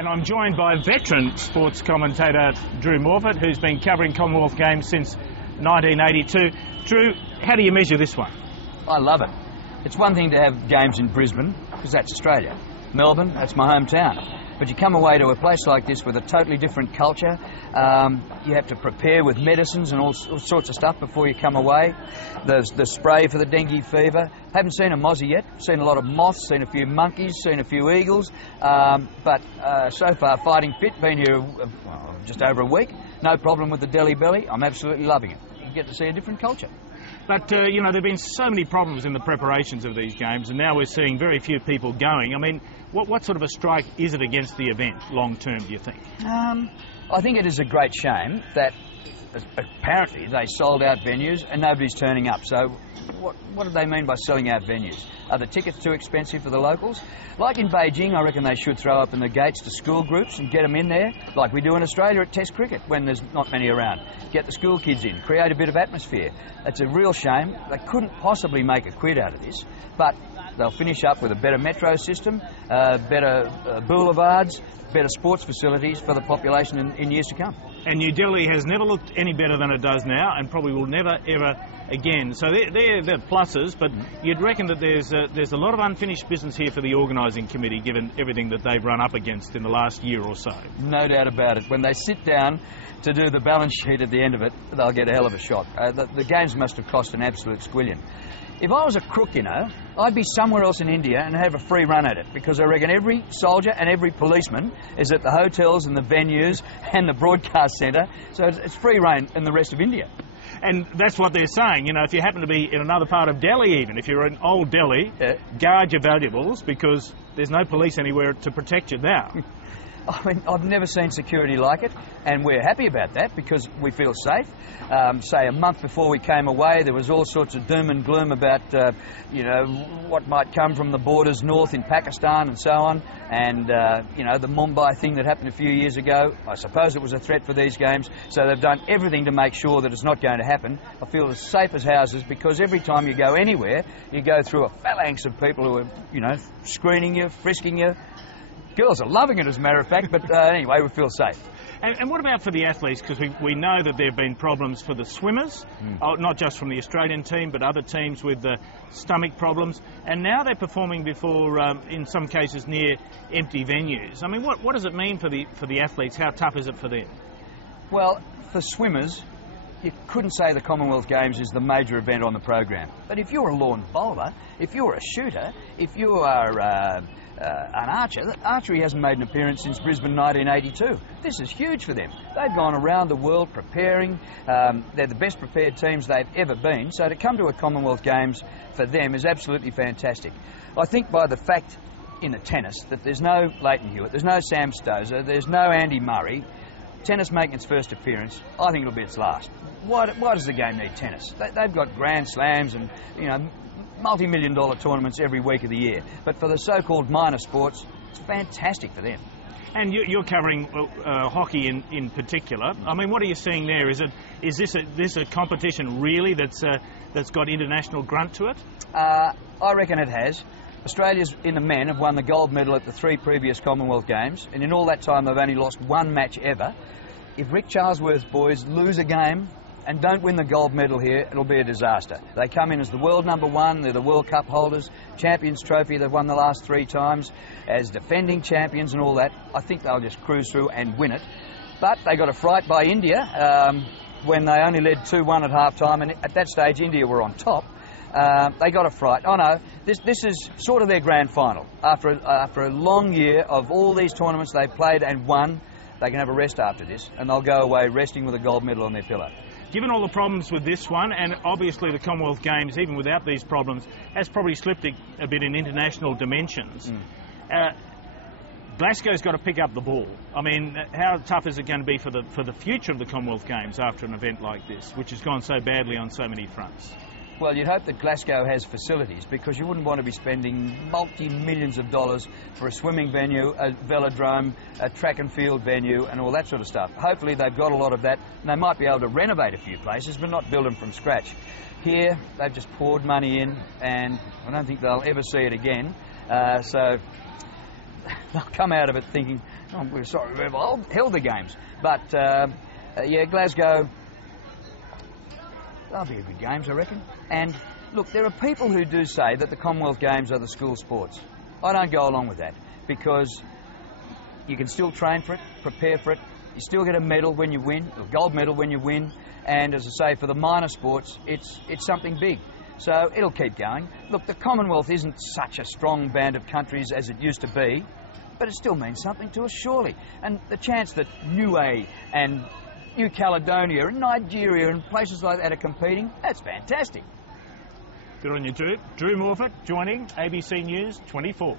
And I'm joined by veteran sports commentator Drew Morphett, who's been covering Commonwealth Games since 1982. Drew, how do you measure this one? I love it. It's one thing to have games in Brisbane, because that's Australia. Melbourne, that's my hometown. But you come away to a place like this with a totally different culture. You have to prepare with medicines and all sorts of stuff before you come away. There's the spray for the dengue fever. Haven't seen a mozzie yet. Seen a lot of moths, seen a few monkeys, seen a few eagles. But so far, fighting fit. Been here just over a week. No problem with the Delhi belly. I'm absolutely loving it. You get to see a different culture. But, you know, there have been so many problems in the preparations of these games, and now we're seeing very few people going. I mean, what sort of a strike is it against the event, long term, do you think? I think it is a great shame that apparently they sold out venues and nobody's turning up. So what do they mean by selling out venues? Are the tickets too expensive for the locals? Like in Beijing, I reckon they should throw open the gates to school groups and get them in there, like we do in Australia at Test cricket when there's not many around. Get the school kids in, create a bit of atmosphere. It's a real shame. They couldn't possibly make a quid out of this, but they'll finish up with a better metro system, better boulevards, better sports facilities for the population in years to come. And New Delhi has never looked any better than it does now, and probably will never, ever again. So they're the pluses, but you'd reckon that there's a lot of unfinished business here for the organising committee, given everything that they've run up against in the last year or so. No doubt about it. When they sit down to do the balance sheet at the end of it, they'll get a hell of a shock. The games must have cost an absolute squillion. If I was a crook, you know, I'd be somewhere else in India and have a free run at it, because I reckon every soldier and every policeman is at the hotels and the venues and the broadcast centre, so it's free reign in the rest of India. And that's what they're saying. You know, if you happen to be in another part of Delhi even, if you're in old Delhi, guard your valuables, because there's no police anywhere to protect you now. I mean, I've never seen security like it, and we're happy about that because we feel safe. Say a month before we came away, there was all sorts of doom and gloom about, you know, what might come from the borders north in Pakistan and so on. And, you know, the Mumbai thing that happened a few years ago, I suppose it was a threat for these games. So they've done everything to make sure that it's not going to happen. I feel as safe as houses, because every time you go anywhere, you go through a phalanx of people who are, you know, screening you, frisking you. Girls are loving it, as a matter of fact, but anyway, we feel safe. And what about for the athletes? Because we know that there have been problems for the swimmers, not just from the Australian team, but other teams with stomach problems. And now they're performing before, in some cases, near empty venues. I mean, what does it mean for the athletes? How tough is it for them? Well, for swimmers, you couldn't say the Commonwealth Games is the major event on the program. But if you're a lawn bowler, if you're a shooter, if you are an archer, archery hasn't made an appearance since Brisbane 1982. This is huge for them. They've gone around the world preparing. They're the best prepared teams they've ever been. So to come to a Commonwealth Games for them is absolutely fantastic. I think by the fact in the tennis that there's no Leighton Hewitt, there's no Sam Stosur, there's no Andy Murray, tennis making its first appearance, I think it'll be its last. Why does the game need tennis? They've got Grand Slams and, you know, multi-million-dollar tournaments every week of the year. But for the so-called minor sports, it's fantastic for them. And you're covering hockey in particular. I mean, what are you seeing there? Is this a competition really that's got international grunt to it? I reckon it has. Australia's in the men have won the gold medal at the 3 previous Commonwealth Games, and in all that time they've only lost one match ever. If Rick Charlesworth's boys lose a game and don't win the gold medal here, it'll be a disaster. They come in as the world #1, they're the World Cup holders, Champions Trophy they've won the last 3 times, as defending champions and all that. I think they'll just cruise through and win it. But they got a fright by India when they only led 2-1 at half-time, and at that stage India were on top. They got a fright. Oh no, this is sort of their grand final. After a long year of all these tournaments they've played and won, they can have a rest after this, and they'll go away resting with a gold medal on their pillow. Given all the problems with this one, and obviously the Commonwealth Games, even without these problems, has probably slipped a bit in international dimensions. Glasgow's got to pick up the ball. I mean, how tough is it going to be for the future of the Commonwealth Games after an event like this, which has gone so badly on so many fronts? Well, you'd hope that Glasgow has facilities, because you wouldn't want to be spending multi-millions of dollars for a swimming venue, a velodrome, a track and field venue and all that sort of stuff. Hopefully they've got a lot of that, and they might be able to renovate a few places but not build them from scratch. Here, they've just poured money in, and I don't think they'll ever see it again. So they'll come out of it thinking, oh, we're sorry we've held the games. But, yeah, Glasgow, they'll be a good games, I reckon. And, look, there are people who do say that the Commonwealth Games are the school sports. I don't go along with that, because you can still train for it, prepare for it. You still get a medal when you win, a gold medal when you win. And, as I say, for the minor sports, it's something big. So it'll keep going. Look, the Commonwealth isn't such a strong band of countries as it used to be, but it still means something to us, surely. And the chance that Niue and New Caledonia and Nigeria and places like that are competing, that's fantastic. Good on you, Drew. Drew Morphett joining ABC News 24.